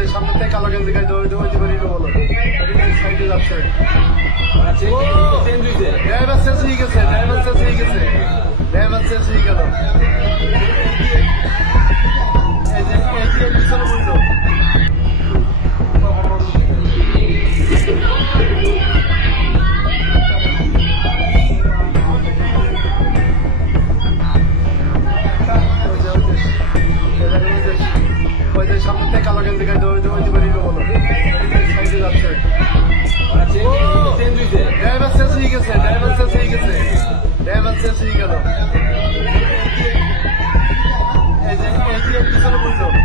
যে সামনে থেকে কালো গেঞ্জি গাইতে ওই দিকে বলো সাইডে যাচ্ছে ড্রাইভার শেষ হয়ে গেছে ড্রাইভার শেষ হয়ে গেল এই যে পিছনে বললো সামনে থেকে কালো গেঞ্জি গাইতে ওই দিকে বলো সাইডে যাচ্ছে ড্রাইভার শেষ হয়ে গেছে ড্রাইভার শেষ হয়ে গেল এই যে পিছনে বললো